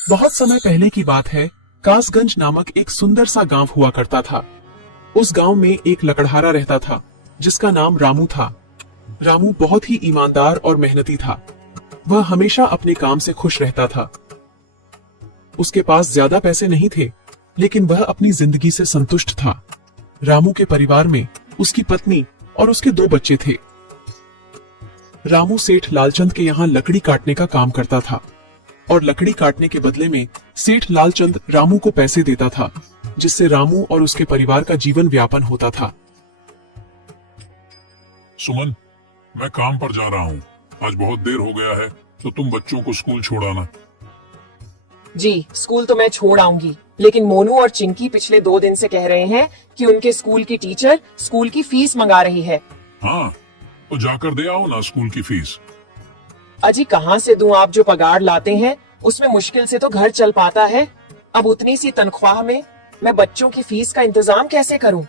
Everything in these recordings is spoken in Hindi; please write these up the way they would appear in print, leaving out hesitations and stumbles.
बहुत समय पहले की बात है। कासगंज नामक एक सुंदर सा गांव हुआ करता था। उस गांव में एक लकड़हारा रहता था जिसका नाम रामू था। रामू बहुत ही ईमानदार और मेहनती था। वह हमेशा अपने काम से खुश रहता था। उसके पास ज्यादा पैसे नहीं थे, लेकिन वह अपनी जिंदगी से संतुष्ट था। रामू के परिवार में उसकी पत्नी और उसके 2 बच्चे थे। रामू सेठ लालचंद के यहाँ लकड़ी काटने का काम करता था और लकड़ी काटने के बदले में सेठ लालचंद रामू को पैसे देता था, जिससे रामू और उसके परिवार का जीवन व्यापन होता था। सुमन, मैं काम पर जा रहा हूँ। आज बहुत देर हो गया है, तो तुम बच्चों को स्कूल छोड़ाना। जी, स्कूल तो मैं छोड़ आऊंगी, लेकिन मोनू और चिंकी पिछले 2 दिन से कह रहे हैं कि उनके स्कूल की टीचर स्कूल की फीस मंगा रही है। हाँ, तो जाकर दे आओ ना स्कूल की फीस। अजी कहाँ से दूं? आप जो पगार लाते हैं उसमें मुश्किल से तो घर चल पाता है। अब उतनी सी तनख्वाह में मैं बच्चों की फीस का इंतजाम कैसे करूं?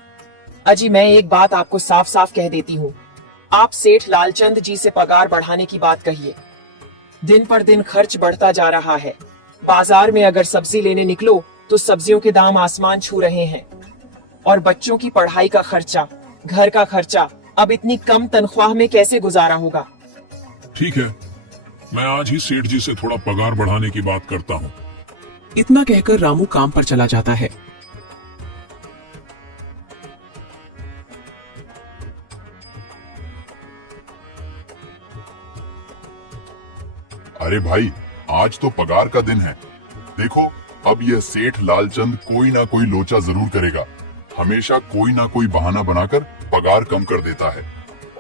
अजी मैं एक बात आपको साफ साफ कह देती हूँ, आप सेठ लालचंद जी से पगार बढ़ाने की बात कहिए। दिन पर दिन खर्च बढ़ता जा रहा है। बाजार में अगर सब्जी लेने निकलो तो सब्जियों के दाम आसमान छू रहे हैं, और बच्चों की पढ़ाई का खर्चा, घर का खर्चा अब इतनी कम तनख्वाह में कैसे गुजारा होगा? ठीक है, मैं आज ही सेठ जी से थोड़ा पगार बढ़ाने की बात करता हूँ। इतना कहकर रामू काम पर चला जाता है। अरे भाई, आज तो पगार का दिन है। देखो, अब यह सेठ लालचंद कोई ना कोई लोचा जरूर करेगा। हमेशा कोई ना कोई बहाना बनाकर पगार कम कर देता है।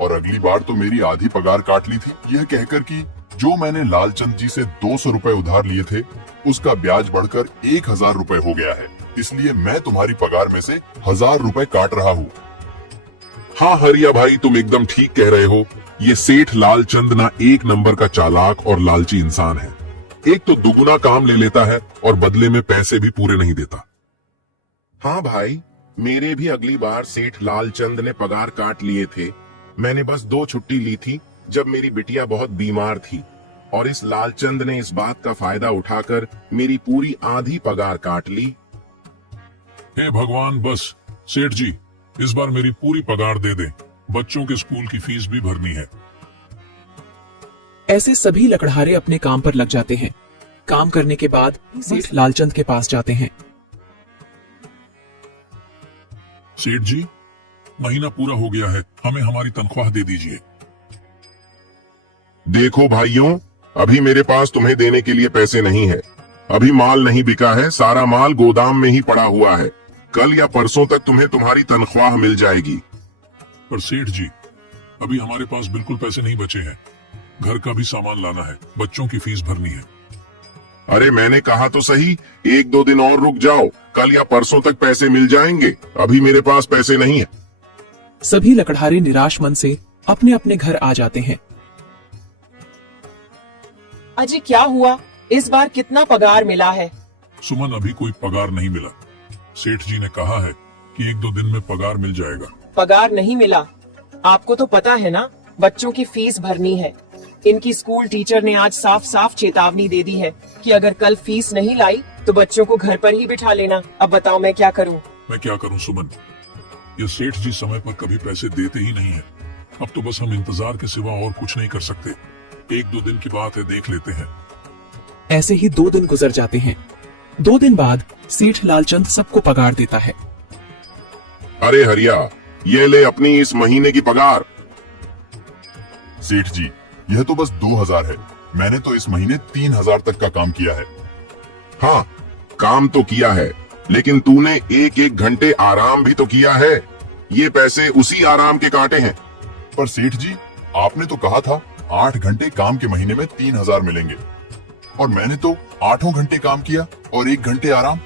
और अगली बार तो मेरी आधी पगार काट ली थी, यह कहकर कि जो मैंने लालचंद जी से 200 रुपए उधार लिए थे, उसका ब्याज बढ़कर 1000 रुपए हो गया है। इसलिए मैं तुम्हारी पगार में से 1000 रुपए काट रहा हूँ। हाँ हरिया भाई, तुम एकदम ठीक कह रहे हो। ये सेठ लालचंद ना एक नंबर का चालाक और लालची इंसान है। एक तो दुगुना काम ले लेता है और बदले में पैसे भी पूरे नहीं देता। हाँ भाई, मेरे भी अगली बार सेठ लालचंद ने पगार काट लिए थे। मैंने बस 2 छुट्टी ली थी जब मेरी बिटिया बहुत बीमार थी, और इस लालचंद ने इस बात का फायदा उठाकर मेरी पूरी आधी पगार काट ली। हे भगवान, बस सेठ जी इस बार मेरी पूरी पगार दे दे। बच्चों के स्कूल की फीस भी भरनी है। ऐसे सभी लकड़हारे अपने काम पर लग जाते हैं। काम करने के बाद सेठ लालचंद के पास जाते हैं। सेठ जी, महीना पूरा हो गया है, हमें हमारी तनख्वाह दे दीजिए। देखो भाइयों, अभी मेरे पास तुम्हें देने के लिए पैसे नहीं है। अभी माल नहीं बिका है, सारा माल गोदाम में ही पड़ा हुआ है। कल या परसों तक तुम्हें तुम्हारी तनख्वाह मिल जाएगी। पर सेठ जी, अभी हमारे पास बिल्कुल पैसे नहीं बचे हैं। घर का भी सामान लाना है, बच्चों की फीस भरनी है। अरे मैंने कहा तो सही, 1-2 दिन और रुक जाओ, कल या परसों तक पैसे मिल जाएंगे। अभी मेरे पास पैसे नहीं है। सभी लकड़हारे निराश मन से अपने अपने घर आ जाते हैं। अजी क्या हुआ? इस बार कितना पगार मिला है? सुमन, अभी कोई पगार नहीं मिला। सेठ जी ने कहा है कि 1-2 दिन में पगार मिल जाएगा। पगार नहीं मिला? आपको तो पता है ना, बच्चों की फीस भरनी है। इनकी स्कूल टीचर ने आज साफ साफ चेतावनी दे दी है कि अगर कल फीस नहीं लाई तो बच्चों को घर पर ही बिठा लेना। अब बताओ मैं क्या करूं? मैं क्या करूं सुमन, ये सेठ जी समय पर कभी पैसे देते ही नहीं है। अब तो बस हम इंतजार के सिवा और कुछ नहीं कर सकते। 1-2 दिन की बात है, देख लेते हैं। ऐसे ही 2 दिन गुजर जाते हैं। 2 दिन बाद सेठ लालचंद सबको पगार देता है। अरे हरिया, ये ले अपनी इस महीने की पगार। सेठ जी, यह तो बस 2000 है। मैंने तो इस महीने 3000 तक का काम किया है। हाँ, काम तो किया है, लेकिन तूने 1-1 घंटे आराम भी तो किया है। ये पैसे उसी आराम के काटे हैं। पर सेठ जी, आपने तो कहा था 8 घंटे काम के महीने में 3000 मिलेंगे, और मैंने तो 8 घंटे काम किया और 1 घंटे आराम।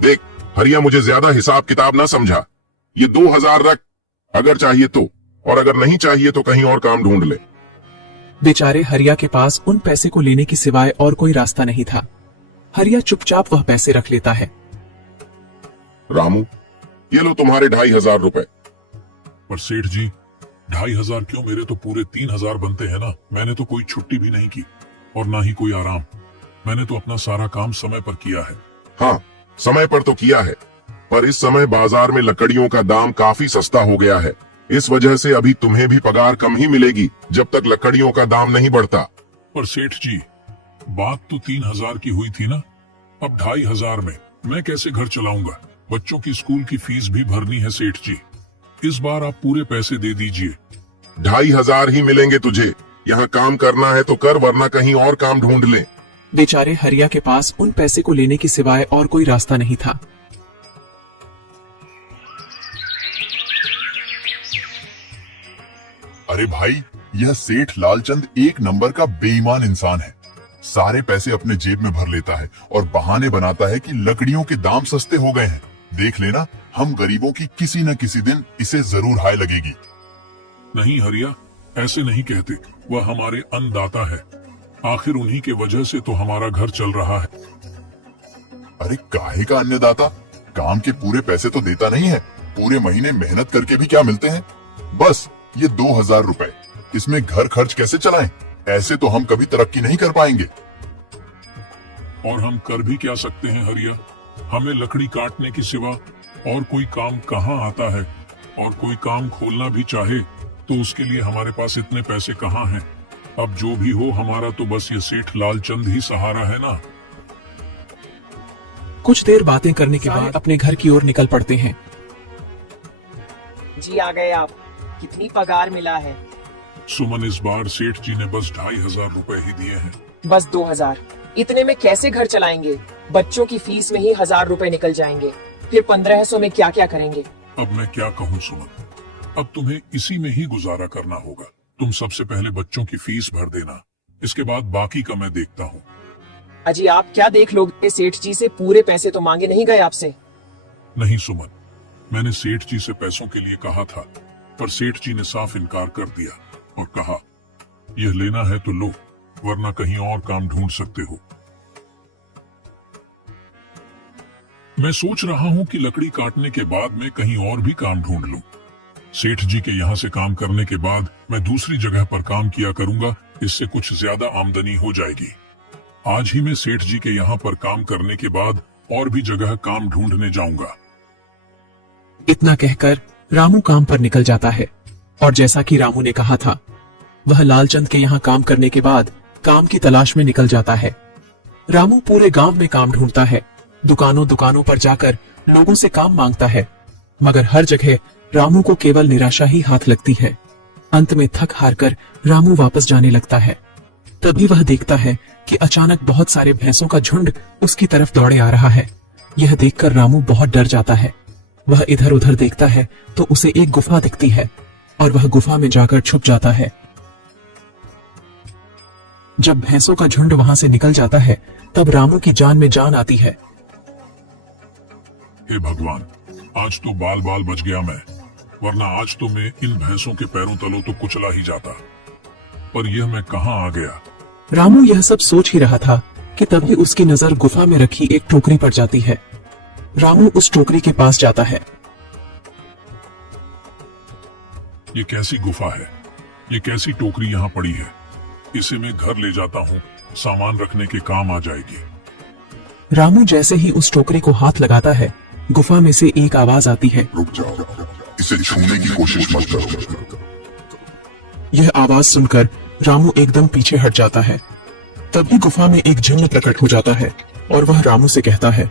देख हरिया, मुझे ज्यादा हिसाब किताब ना समझा। ये 2000 रख, अगर चाहिए तो, और अगर नहीं चाहिए तो कहीं और काम ढूंढ ले। बेचारे हरिया के पास उन पैसे को लेने की सिवाय और कोई रास्ता नहीं था। हरिया चुपचाप वह पैसे रख लेता है। रामू, ये लो तुम्हारे 2500 रुपए। पर सेठ जी, 2500 क्यों? मेरे तो पूरे 3000 बनते हैं ना। मैंने तो कोई छुट्टी भी नहीं की और ना ही कोई आराम। मैंने तो अपना सारा काम समय पर किया है। हाँ, समय पर तो किया है, पर इस समय बाजार में लकड़ियों का दाम काफी सस्ता हो गया है। इस वजह से अभी तुम्हें भी पगार कम ही मिलेगी जब तक लकड़ियों का दाम नहीं बढ़ता। पर सेठ जी, बात तो 3,000 की हुई थी ना, अब 2,500 में मैं कैसे घर चलाऊंगा? बच्चों की स्कूल की फीस भी भरनी है सेठ जी। इस बार आप पूरे पैसे दे दीजिए। 2,500 ही मिलेंगे तुझे। यहाँ काम करना है तो कर, वरना कहीं और काम ढूंढ ले। बेचारे हरिया के पास उन पैसे को लेने की सिवाय और कोई रास्ता नहीं था। अरे भाई, यह सेठ लालचंद एक नंबर का बेईमान इंसान है। सारे पैसे अपने जेब में भर लेता है और बहाने बनाता है कि लकड़ियों के दाम सस्ते हो गए हैं। देख लेना, हम गरीबों की किसी न किसी दिन इसे जरूर हाय लगेगी। नहीं हरिया, ऐसे नहीं कहते। वह हमारे अन्नदाता है, आखिर उन्हीं के वजह से तो हमारा घर चल रहा है। अरे काहे का अन्नदाता? काम के पूरे पैसे तो देता नहीं है। पूरे महीने मेहनत करके भी क्या मिलते हैं? बस ये 2,000 रुपए, इसमें घर खर्च कैसे चलाएं? ऐसे तो हम कभी तरक्की नहीं कर पाएंगे। और हम कर भी क्या सकते हैं हरिया? हमें लकड़ी काटने के सिवा और कोई काम कहाँ आता है? और कोई काम खोलना भी चाहे तो उसके लिए हमारे पास इतने पैसे कहाँ हैं? अब जो भी हो, हमारा तो बस ये सेठ लालचंद ही सहारा है ना। कुछ देर बातें करने के बाद अपने घर की ओर निकल पड़ते हैं। जी आ गए आप। कितनी पगार मिला है? सुमन, इस बार सेठ जी ने बस 2,500 रुपए ही दिए हैं। बस 2,000? इतने में कैसे घर चलाएंगे? बच्चों की फीस में ही 1,000 रुपए निकल जाएंगे, फिर 1,500 में क्या क्या करेंगे? अब मैं क्या कहूँ सुमन, अब तुम्हें इसी में ही गुजारा करना होगा। तुम सबसे पहले बच्चों की फीस भर देना, इसके बाद बाकी का मैं देखता हूँ। अजी आप क्या देख लोगे? सेठ जी से पूरे पैसे तो मांगे नहीं गए आपसे? नहीं सुमन, मैंने सेठ जी से पैसों के लिए कहा था, पर सेठ जी ने साफ इनकार कर दिया और कहा, यह लेना है तो लो, वरना कहीं और काम ढूंढ सकते हो। मैं सोच रहा हूँ कि लकड़ी काटने के बाद मैं कहीं और भी काम ढूंढ लूं। सेठ जी के यहाँ से काम करने के बाद मैं दूसरी जगह पर काम किया करूंगा, इससे कुछ ज्यादा आमदनी हो जाएगी। आज ही मैं सेठ जी के यहाँ पर काम करने के बाद और भी जगह काम ढूंढने जाऊंगा। इतना कहकर रामू काम पर निकल जाता है और जैसा कि रामू ने कहा था, वह लालचंद के यहाँ काम करने के बाद काम की तलाश में निकल जाता है। रामू पूरे गांव में काम ढूंढता है, दुकानों दुकानों पर जाकर लोगों से काम मांगता है, मगर हर जगह रामू को केवल निराशा ही हाथ लगती है। अंत में थक हार कर रामू वापस जाने लगता है। तभी वह देखता है कि अचानक बहुत सारे भैंसों का झुंड उसकी तरफ दौड़े आ रहा है। यह देखकर रामू बहुत डर जाता है। वह इधर उधर देखता है तो उसे एक गुफा दिखती है और वह गुफा में जाकर छुप जाता है। जब भैंसों का झुंड वहां से निकल जाता है तब रामू की जान में जान आती है। हे भगवान, आज तो बाल बाल बच गया मैं, वरना आज तो मैं इन भैंसों के पैरों तलों तो कुचला ही जाता। पर यह मैं कहाँ आ गया? रामू यह सब सोच ही रहा था कि तभी उसकी नजर गुफा में रखी एक टोकरी पर जाती है। रामू उस टोकरी के पास जाता है। ये कैसी गुफा है? ये कैसी टोकरी यहाँ पड़ी है? इसे मैं घर ले जाता हूँ, सामान रखने के काम आ जाएगी। रामू जैसे ही उस टोकरी को हाथ लगाता है, गुफा में से एक आवाज आती है, रुक जाओ, इसे छूने की कोशिश मत करो। यह आवाज सुनकर रामू एकदम पीछे हट जाता है। तभी गुफा में एक जिन्न प्रकट हो जाता है और वह रामू से कहता है,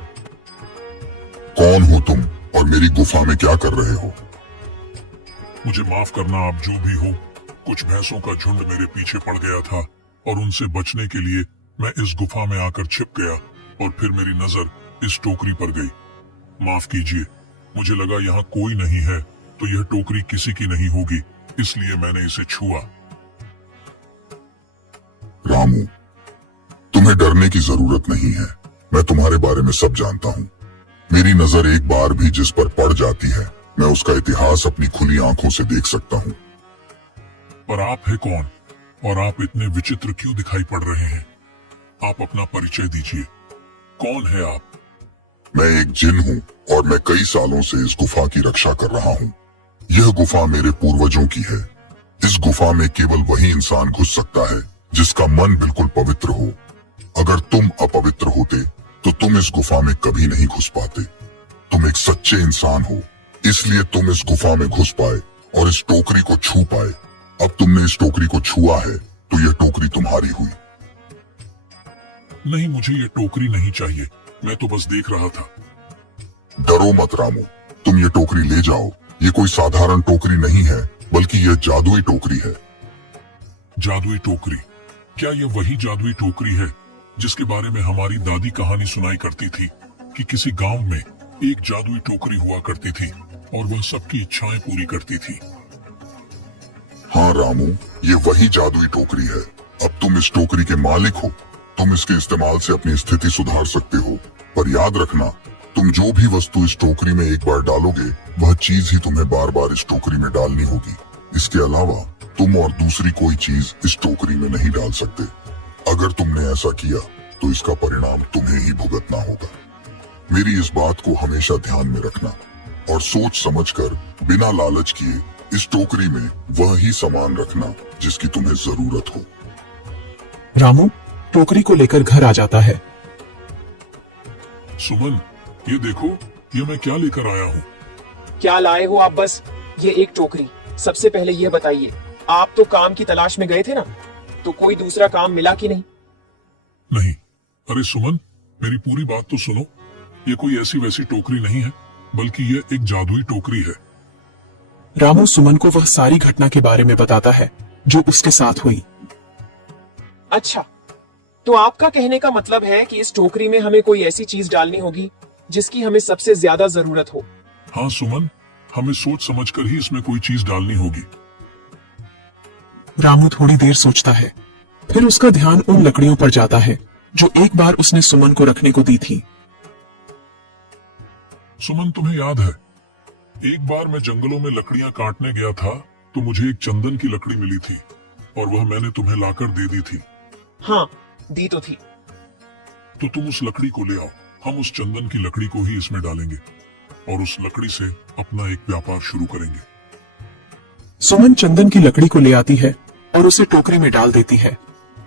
कौन हो तुम और मेरी गुफा में क्या कर रहे हो? मुझे माफ करना, आप जो भी हो। कुछ भैंसों का झुंड मेरे पीछे पड़ गया था और उनसे बचने के लिए मैं इस गुफा में आकर छिप गया और फिर मेरी नजर इस टोकरी पर गई। माफ कीजिए, मुझे लगा यहाँ कोई नहीं है तो यह टोकरी किसी की नहीं होगी, इसलिए मैंने इसे छुआ। रामू, तुम्हें डरने की जरूरत नहीं है। मैं तुम्हारे बारे में सब जानता हूँ। मेरी नजर एक बार भी जिस पर पड़ जाती है, मैं उसका इतिहास अपनी खुली आंखों से देख सकता हूँ। पर आप है कौन और आप इतने विचित्र क्यों दिखाई पड़ रहे हैं? आप अपना परिचय दीजिए, कौन है आप? मैं एक जिन हूँ और मैं कई सालों से इस गुफा की रक्षा कर रहा हूँ। यह गुफा मेरे पूर्वजों की है। इस गुफा में केवल वही इंसान घुस सकता है जिसका मन बिल्कुल पवित्र हो। अगर तुम अपवित्र होते तो तुम इस गुफा में कभी नहीं घुस पाते। तुम एक सच्चे इंसान हो, इसलिए तुम इस गुफा में घुस पाए और इस टोकरी को छू पाए। अब तुमने इस टोकरी को छुआ है तो यह टोकरी तुम्हारी हुई। नहीं, मुझे ये टोकरी नहीं चाहिए, मैं तो बस देख रहा था। डरो मत रामू, तुम ये टोकरी ले जाओ। ये कोई साधारण टोकरी नहीं है, बल्कि यह जादुई टोकरी है। जादुई टोकरी? क्या ये वही जादुई टोकरी है जिसके बारे में हमारी दादी कहानी सुनाई करती थी कि किसी गांव में एक जादुई टोकरी हुआ करती थी और वह सबकी इच्छाएं पूरी करती थी? हाँ रामू, ये वही जादुई टोकरी है। अब तुम इस टोकरी के मालिक हो। तुम इसके इस्तेमाल से अपनी स्थिति सुधार सकते हो, पर याद रखना, तुम जो भी वस्तु इस टोकरी में एक बार डालोगे, वह चीज ही तुम्हें बार बार इस टोकरी में डालनी होगी। इसके अलावा तुम और दूसरी कोई चीज इस टोकरी में नहीं डाल सकते। अगर तुमने ऐसा किया तो इसका परिणाम तुम्हें ही भुगतना होगा। मेरी इस बात को हमेशा ध्यान में रखना और सोच समझकर बिना लालच किए इस टोकरी में वह ही सामान रखना जिसकी तुम्हें जरूरत हो। रामू टोकरी को लेकर घर आ जाता है। सुमन, ये देखो, ये मैं क्या लेकर आया हूँ। क्या लाए हो आप? बस ये एक टोकरी। सबसे पहले ये बताइए, आप तो काम की तलाश में गए थे ना, तो कोई दूसरा काम मिला कि नहीं? नहीं। अरे सुमन, मेरी पूरी बात तो सुनो। ये कोई ऐसी वैसी टोकरी नहीं है, बल्कि ये एक जादुई टोकरी है। रामू सुमन को वह सारी घटना के बारे में बताता है जो उसके साथ हुई। अच्छा, तो आपका कहने का मतलब है कि इस टोकरी में हमें कोई ऐसी चीज डालनी होगी जिसकी हमें सबसे ज्यादा जरूरत हो। हाँ सुमन, हमें सोच समझकर ही इसमें कोई चीज डालनी होगी। रामू थोड़ी देर सोचता है, फिर उसका ध्यान उन लकड़ियों पर जाता है जो एक बार उसने सुमन को रखने को दी थी। सुमन, तुम्हें याद है, एक बार मैं जंगलों में लकड़ियां काटने गया था तो मुझे एक चंदन की लकड़ी मिली थी और वह मैंने तुम्हें लाकर दे दी थी। हाँ, दी तो थी। तो तुम उस लकड़ी को ले आओ। हम उस चंदन की लकड़ी को ही इसमें डालेंगे और उस लकड़ी से अपना एक व्यापार शुरू करेंगे। सुमन चंदन की लकड़ी को ले आती है और उसे टोकरी में डाल देती है।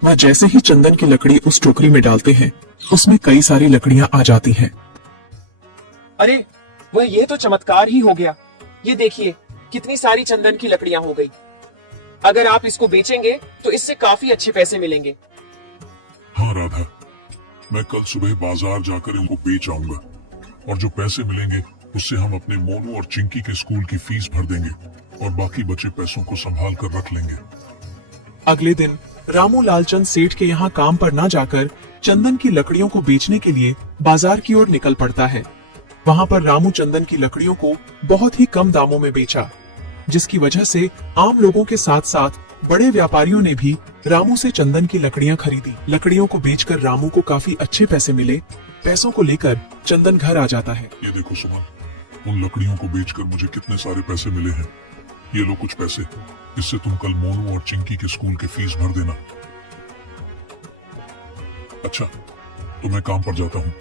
वह जैसे ही चंदन की लकड़ी उस टोकरी में डालते हैं, उसमें कई सारी लकड़ियां आ जाती हैं। अरे वह ये तो चमत्कार ही हो गया। ये देखिए, कितनी सारी चंदन की लकड़ियां हो गई। अगर आप इसको बेचेंगे तो इससे काफी अच्छे पैसे मिलेंगे। हाँ राधा, मैं कल सुबह बाजार जाकर इनको बेच आऊंगा और जो पैसे मिलेंगे उससे हम अपने मोनू और चिंकी के स्कूल की फीस भर देंगे और बाकी बचे पैसों को संभाल कर रख लेंगे। अगले दिन रामू लालचंद सेठ के यहाँ काम पर ना जाकर चंदन की लकड़ियों को बेचने के लिए बाजार की ओर निकल पड़ता है। वहाँ पर रामू चंदन की लकड़ियों को बहुत ही कम दामों में बेचा, जिसकी वजह से आम लोगों के साथ साथ बड़े व्यापारियों ने भी रामू से चंदन की लकड़ियां खरीदी। लकड़ियों को बेचकर रामू को काफी अच्छे पैसे मिले। पैसों को लेकर चंदन घर आ जाता है। ये देखो सुमन, उन लकड़ियों को बेचकर मुझे कितने सारे पैसे मिले हैं। ये लो कुछ पैसे, इससे तुम कल मोनू और चिंकी के स्कूल की फीस भर देना। अच्छा, तो मैं काम पर जाता हूँ।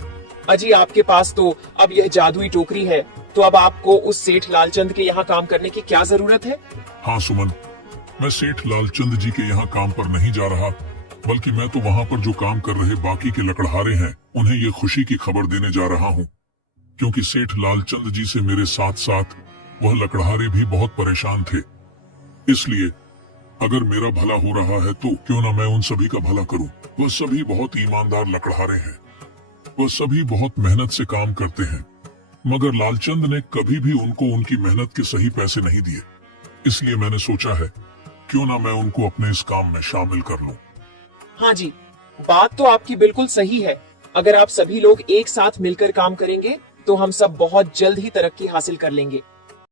अजी, आपके पास तो अब यह जादुई टोकरी है, तो अब आपको उस सेठ लालचंद के यहाँ काम करने की क्या जरूरत है? हाँ सुमन, मैं सेठ लालचंद जी के यहाँ काम पर नहीं जा रहा, बल्कि मैं तो वहाँ पर जो काम कर रहे बाकी के लकड़हारे हैं उन्हें ये खुशी की खबर देने जा रहा हूँ, क्योंकि सेठ लालचंद जी से मेरे साथ साथ वह लकड़हारे भी बहुत परेशान थे। इसलिए अगर मेरा भला हो रहा है तो क्यों ना मैं उन सभी का भला करूं। वह सभी बहुत ईमानदार लकड़हारे हैं, वह सभी बहुत मेहनत से काम करते हैं, मगर लालचंद ने कभी भी उनको उनकी मेहनत के सही पैसे नहीं दिए। इसलिए मैंने सोचा है क्यों ना मैं उनको अपने इस काम में शामिल कर लूं। हाँ जी, बात तो आपकी बिल्कुल सही है। अगर आप सभी लोग एक साथ मिलकर काम करेंगे तो हम सब बहुत जल्द ही तरक्की हासिल कर लेंगे।